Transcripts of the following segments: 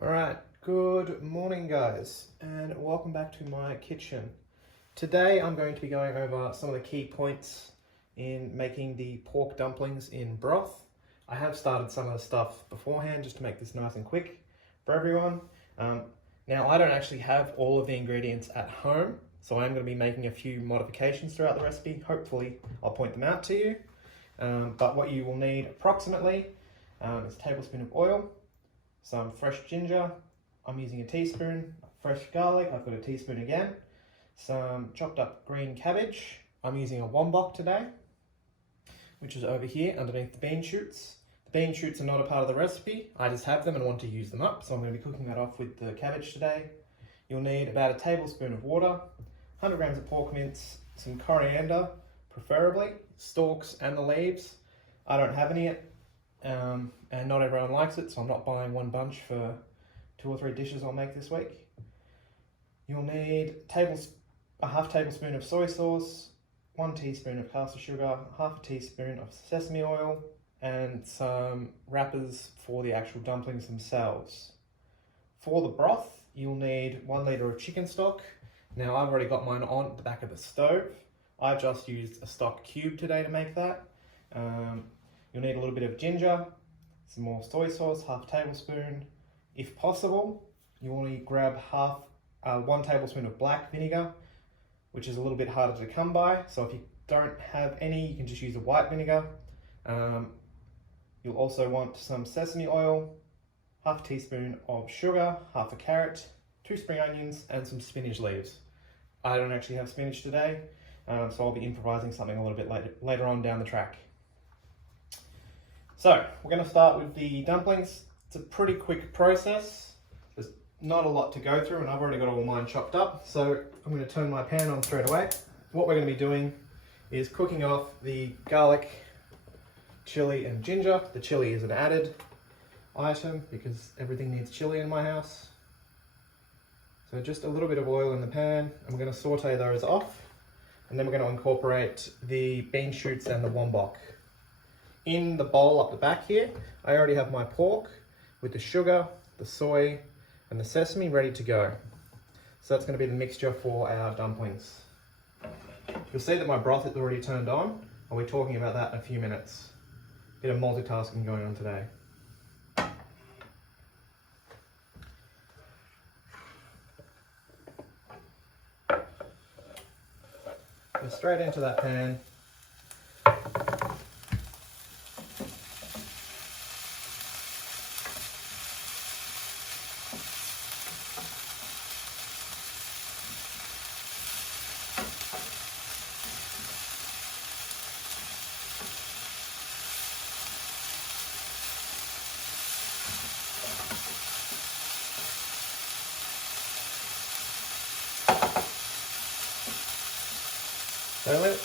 Alright, good morning guys, and welcome back to my kitchen. Today I'm going to be going over some of the key points in making the pork dumplings in broth. I have started some of the stuff beforehand just to make this nice and quick for everyone. Now I don't actually have all of the ingredients at home, so I'm going to be making a few modifications throughout the recipe. Hopefully I'll point them out to you. But what you will need approximately is a tablespoon of oil, some fresh ginger, I'm using a teaspoon, fresh garlic, I've got a teaspoon again, some chopped up green cabbage, I'm using a wombok today, which is over here underneath the bean shoots. The bean shoots are not a part of the recipe, I just have them and want to use them up, so I'm going to be cooking that off with the cabbage today. You'll need about a tablespoon of water, 100 grams of pork mince, some coriander, preferably, stalks and the leaves. I don't have any yet. And not everyone likes it, so I'm not buying one bunch for 2 or 3 dishes I'll make this week. You'll need a half tablespoon of soy sauce, 1 teaspoon of caster sugar, half a teaspoon of sesame oil, and some wrappers for the actual dumplings themselves. For the broth, you'll need 1 litre of chicken stock. Now I've already got mine on the back of the stove. I've just used a stock cube today to make that. You'll need a little bit of ginger, some more soy sauce, half a tablespoon. If possible, you want to grab 1 tablespoon of black vinegar, which is a little bit harder to come by. So if you don't have any, you can just use a white vinegar. You'll also want some sesame oil, half a teaspoon of sugar, half a carrot, 2 spring onions, and some spinach leaves. I don't actually have spinach today, so I'll be improvising something a little bit later on down the track. So, we're going to start with the dumplings. It's a pretty quick process. There's not a lot to go through and I've already got all mine chopped up. So, I'm going to turn my pan on straight away. What we're going to be doing is cooking off the garlic, chili and ginger. The chili is an added item because everything needs chili in my house. So just a little bit of oil in the pan. I'm going to saute those off and then we're going to incorporate the bean shoots and the wombok. In the bowl up the back here, I already have my pork with the sugar, the soy, and the sesame ready to go. So that's going to be the mixture for our dumplings. You'll see that my broth is already turned on. I'll be talking about that in a few minutes. Bit of multitasking going on today. Go straight into that pan.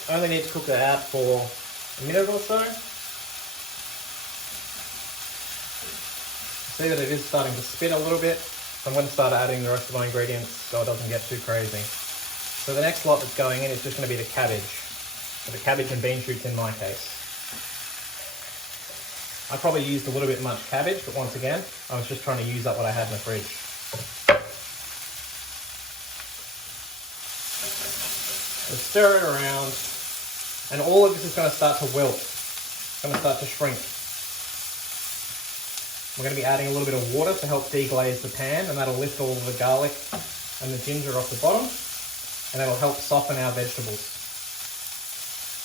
I only need to cook it out for a minute or so. See that it is starting to spit a little bit. So I'm going to start adding the rest of my ingredients so it doesn't get too crazy. So the next lot that's going in is just going to be the cabbage. So the cabbage and bean shoots in my case. I probably used a little bit much cabbage, but once again, I was just trying to use up what I had in the fridge. So stir it around, and all of this is going to start to wilt. It's going to start to shrink. We're going to be adding a little bit of water to help deglaze the pan, and that'll lift all of the garlic and the ginger off the bottom, and that'll help soften our vegetables.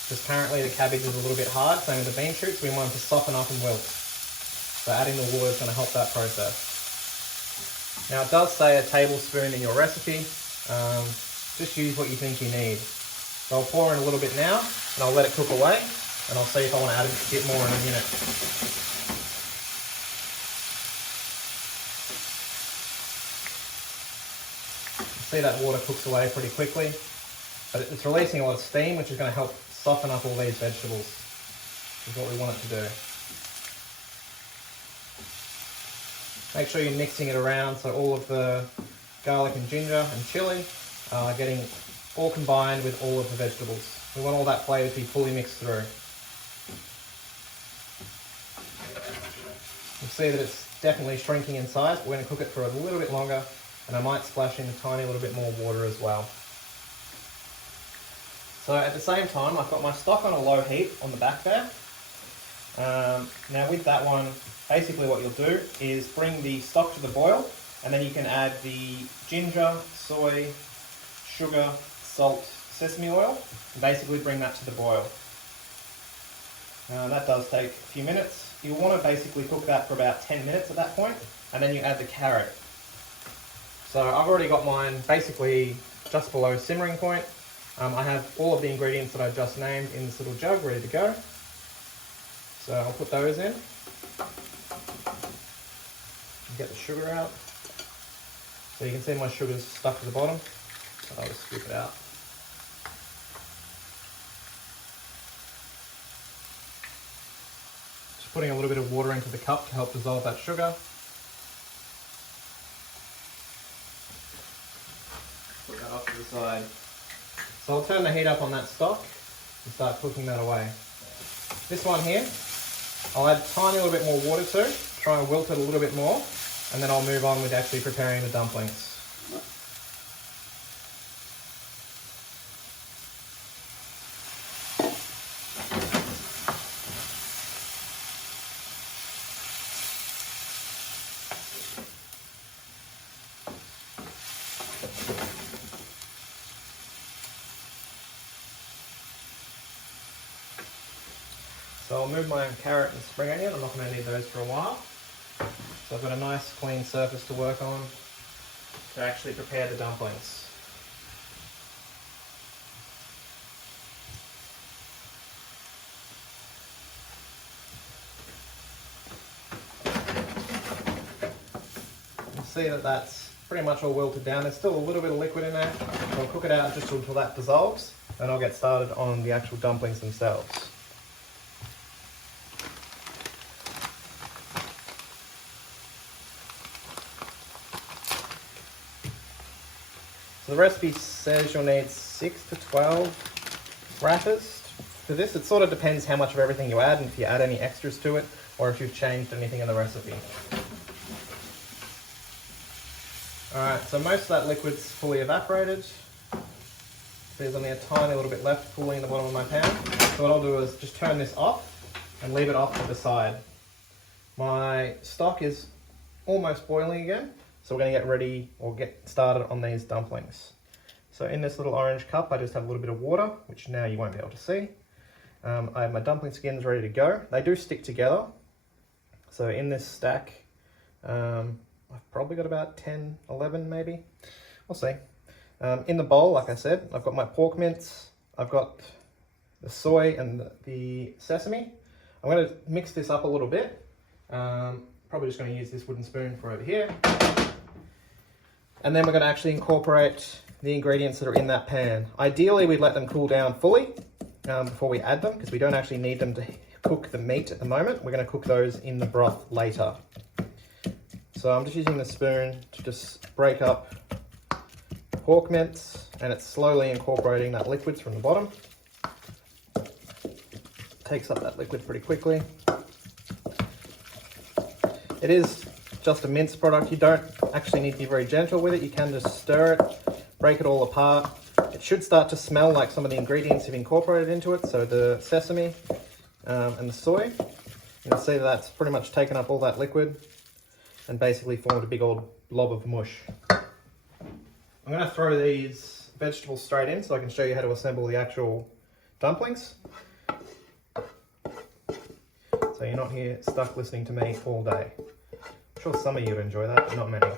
Because currently the cabbage is a little bit hard, same with the bean shoots, we want them to soften up and wilt. So adding the water is going to help that process. Now it does say a tablespoon in your recipe. Just use what you think you need. So I'll pour in a little bit now, and I'll let it cook away, and I'll see if I want to add a bit more in a minute. See that water cooks away pretty quickly, but it's releasing a lot of steam, which is going to help soften up all these vegetables, which is what we want it to do. Make sure you're mixing it around so all of the garlic and ginger and chili are getting all combined with all of the vegetables. We want all that flavour to be fully mixed through. You'll see that it's definitely shrinking in size. We're going to cook it for a little bit longer, and I might splash in a tiny little bit more water as well. So at the same time, I've got my stock on a low heat on the back there. Now with that one, basically what you'll do is bring the stock to the boil, and then you can add the ginger, soy, sugar, salt, sesame oil, and basically bring that to the boil. That does take a few minutes. You'll want to basically cook that for about 10 minutes at that point, and then you add the carrot. So I've already got mine basically just below simmering point. I have all of the ingredients that I've just named in this little jug ready to go. So I'll put those in. Get the sugar out. So you can see my sugar's stuck to the bottom. So I'll just scoop it out. Just putting a little bit of water into the cup to help dissolve that sugar. Put that off to the side. So I'll turn the heat up on that stock and start cooking that away. This one here, I'll add a tiny little bit more water to, try and wilt it a little bit more, and then I'll move on with actually preparing the dumplings. So I'll move my carrot and spring onion. I'm not going to need those for a while. So I've got a nice clean surface to work on to actually prepare the dumplings. You'll see that that's pretty much all wilted down. There's still a little bit of liquid in there. So I'll cook it out just until that dissolves, and I'll get started on the actual dumplings themselves. The recipe says you'll need 6 to 12 rashers for this. It sort of depends how much of everything you add and if you add any extras to it or if you've changed anything in the recipe. Alright, so most of that liquid's fully evaporated. There's only a tiny little bit left pooling in the bottom of my pan. So what I'll do is just turn this off and leave it off to the side. My stock is almost boiling again. So we're going to get ready or get started on these dumplings. So in this little orange cup, I just have a little bit of water, which now you won't be able to see. I have my dumpling skins ready to go. They do stick together. So in this stack, I've probably got about 10, 11 maybe. We'll see. In the bowl, like I said, I've got my pork mince. I've got the soy and the sesame. I'm going to mix this up a little bit. Probably just going to use this wooden spoon for over here. And then we're going to actually incorporate the ingredients that are in that pan. Ideally, we'd let them cool down fully before we add them, because we don't actually need them to cook the meat at the moment. We're going to cook those in the broth later. So I'm just using the spoon to just break up the pork mince, and it's slowly incorporating that liquid from the bottom. Takes up that liquid pretty quickly. It is just a minced product. You don't actually need to be very gentle with it. You can just stir it, break it all apart. It should start to smell like some of the ingredients you've incorporated into it. So the sesame and the soy. You can see that that's pretty much taken up all that liquid and basically formed a big old blob of mush. I'm going to throw these vegetables straight in so I can show you how to assemble the actual dumplings. So you're not here stuck listening to me all day. I'm sure some of you would enjoy that, but not many.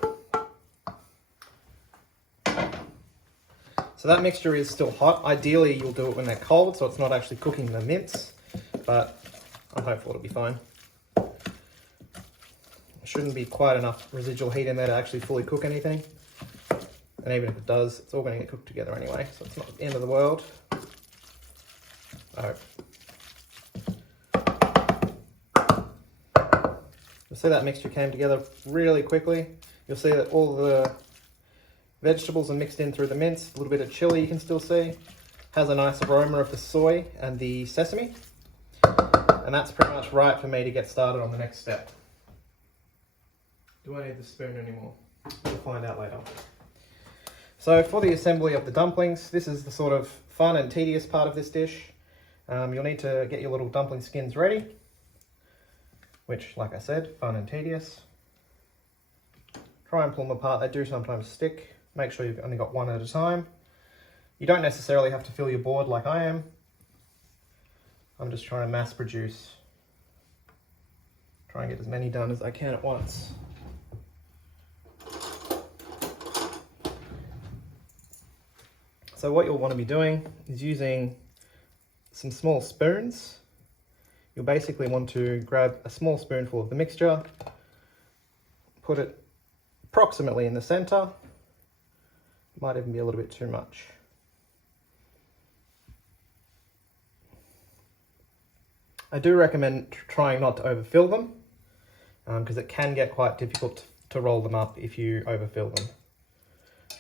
So that mixture is still hot. Ideally, you'll do it when they're cold, so it's not actually cooking the mince, but I'm hopeful it'll be fine. There shouldn't be quite enough residual heat in there to actually fully cook anything. And even if it does, it's all going to get cooked together anyway, so it's not the end of the world. I hope. You'll see that mixture came together really quickly. You'll see that all the vegetables are mixed in through the mince. A little bit of chili you can still see. Has a nice aroma of the soy and the sesame. And that's pretty much right for me to get started on the next step. Do I need the spoon anymore? We'll find out later. So for the assembly of the dumplings, this is the sort of fun and tedious part of this dish. You'll need to get your little dumpling skins ready, which, like I said, fun and tedious. Try and pull them apart. They do sometimes stick. Make sure you've only got one at a time. You don't necessarily have to fill your board like I am. I'm just trying to mass produce. Try and get as many done as I can at once. So what you'll want to be doing is using some small spoons. You'll basically want to grab a small spoonful of the mixture, put it approximately in the center. Might even be a little bit too much. I do recommend trying not to overfill them because it can get quite difficult to roll them up if you overfill them.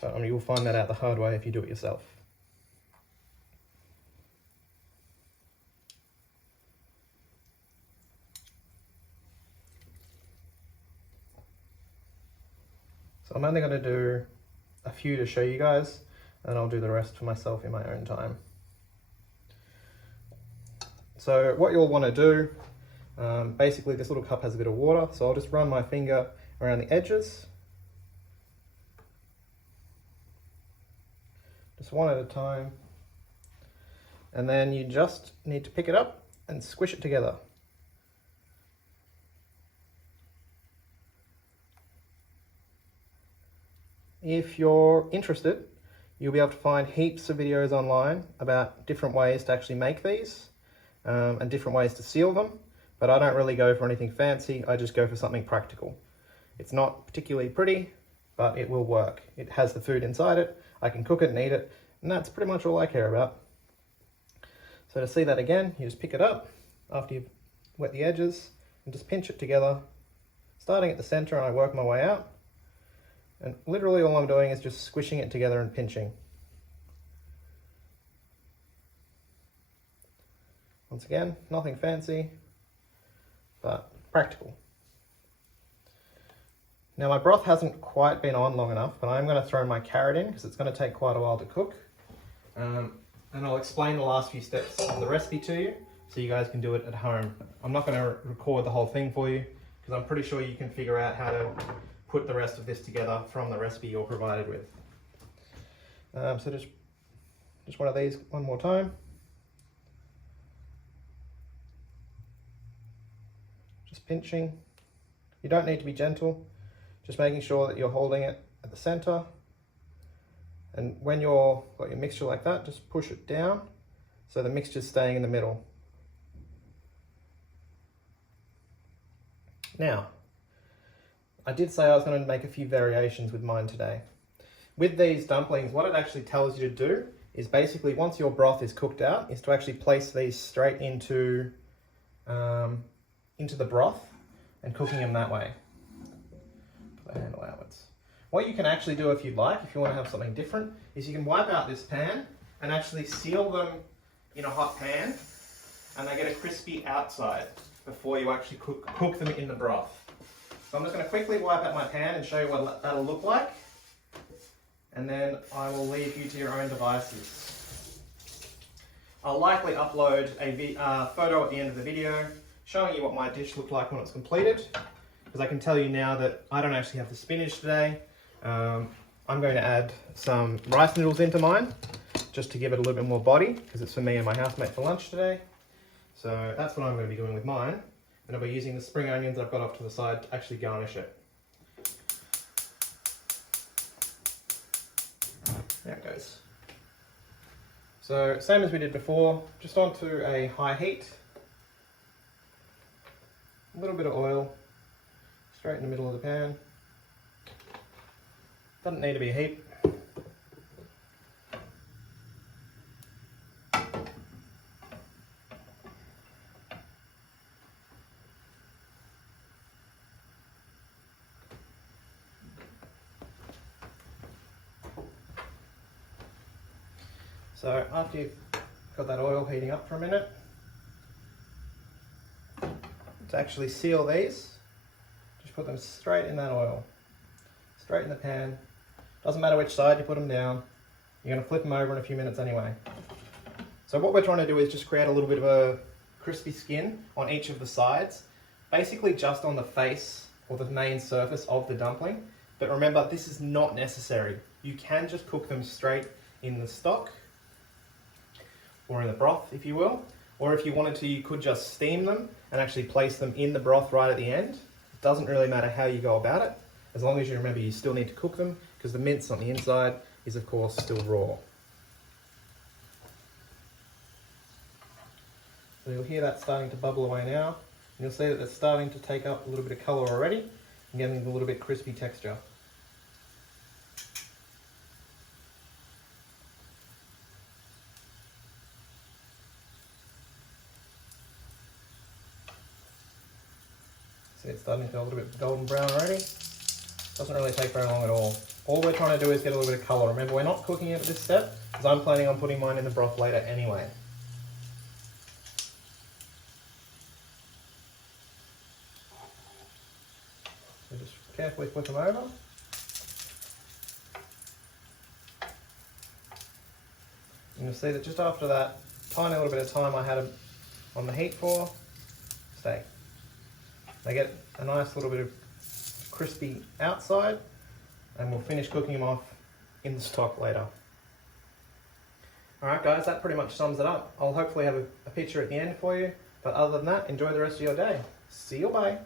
But you'll find that out the hard way if you do it yourself. So I'm only going to do a few to show you guys, and I'll do the rest for myself in my own time. So what you'll want to do, basically this little cup has a bit of water, so I'll just run my finger around the edges. Just one at a time. And then you just need to pick it up and squish it together. If you're interested, you'll be able to find heaps of videos online about different ways to actually make these and different ways to seal them, but I don't really go for anything fancy. I just go for something practical. It's not particularly pretty, but it will work. It has the food inside it. I can cook it and eat it, and that's pretty much all I care about. So to see that again, you just pick it up after you've wet the edges and just pinch it together, starting at the center, and I work my way out. And literally all I'm doing is just squishing it together and pinching. Once again, nothing fancy, but practical. Now my broth hasn't quite been on long enough, but I'm going to throw my carrot in because it's going to take quite a while to cook. And I'll explain the last few steps of the recipe to you so you guys can do it at home. I'm not going to record the whole thing for you because I'm pretty sure you can figure out how to put the rest of this together from the recipe you're provided with. So just one of these one more time. Just pinching. You don't need to be gentle, just making sure that you're holding it at the center. And when you're got your mixture like that, just push it down so the mixture's staying in the middle. Now, I did say I was going to make a few variations with mine today. With these dumplings, what it actually tells you to do is basically once your broth is cooked out, is to actually place these straight into the broth and cooking them that way. Put the handle outwards. What you can actually do if you'd like, if you want to have something different, is you can wipe out this pan and actually seal them in a hot pan, and they get a crispy outside before you actually cook them in the broth. So I'm just going to quickly wipe out my pan and show you what that'll look like, and then I will leave you to your own devices. I'll likely upload a photo at the end of the video showing you what my dish looked like when it's completed, because I can tell you now that I don't actually have the spinach today. I'm going to add some rice noodles into mine just to give it a little bit more body, because it's for me and my housemate for lunch today. So that's what I'm going to be doing with mine. And I'll be using the spring onions I've got off to the side to actually garnish it. There it goes. So same as we did before, just onto a high heat. A little bit of oil, straight in the middle of the pan. Doesn't need to be a heap. So after you've got that oil heating up for a minute, to actually seal these, just put them straight in that oil. Straight in the pan. Doesn't matter which side you put them down. You're going to flip them over in a few minutes anyway. So what we're trying to do is just create a little bit of a crispy skin on each of the sides. Basically just on the face or the main surface of the dumpling. But remember, this is not necessary. You can just cook them straight in the stock or in the broth, if you will. Or if you wanted to, you could just steam them and actually place them in the broth right at the end. It doesn't really matter how you go about it, as long as you remember you still need to cook them, because the mince on the inside is of course still raw. So you'll hear that starting to bubble away now, and you'll see that it's starting to take up a little bit of colour already, and getting a little bit crispy texture. See, it's starting to go a little bit golden brown already. Doesn't really take very long at all. All we're trying to do is get a little bit of colour. Remember, we're not cooking it at this step, because I'm planning on putting mine in the broth later anyway. So just carefully flip them over. And you'll see that just after that tiny little bit of time I had them on the heat for, they get a nice little bit of crispy outside, and we'll finish cooking them off in the stock later. Alright guys, that pretty much sums it up. I'll hopefully have a picture at the end for you, but other than that, enjoy the rest of your day. See you, bye.